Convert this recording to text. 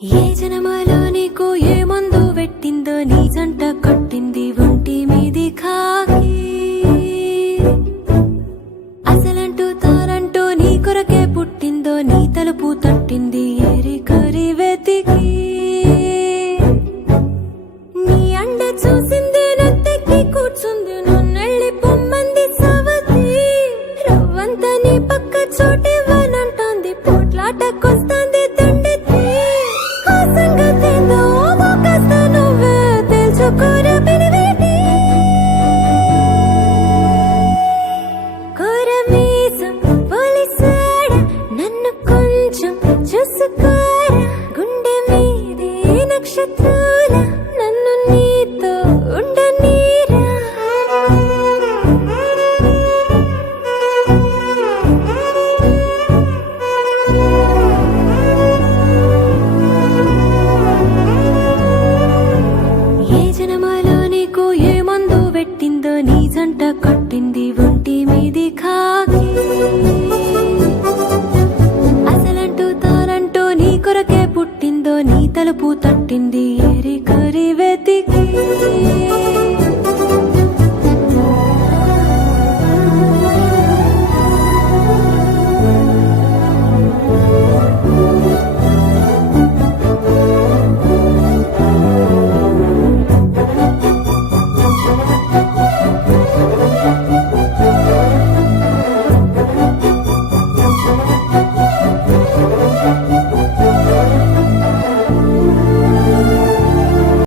ఏ జనమాలో నీకు ఏ మందు పెట్టిందో నీ జంట కట్టింది ఒంటి మీది కాకి అసలంటూ తానంటూ నీ కొరకే పుట్టిందో నీ తలుపు తట్టింది ఏరి కరి వెతికి నీ అండ చూసింది నత్తెక్కి కూర్చుంది నన్నెళ్ళి పొమ్మంది సవతి రవ్వంత నీ పక్క చోటివ్వనంటోంది పోట్లాటకొస్తాంది దండెత్తి ఆ సంగతేందో కాస్త నువ్వే తెలుసుకోరా పిరివేటి కోరమీసం పోలీసాడ నన్ను కొంచెం చూసుకోరా గుండె మీదే నక్షత్రాల నన్ను నీతో ఉండనీరా ఏ జనమాలో నీకు ఏ మందు పెట్టిందో నీ జంట కట్టింది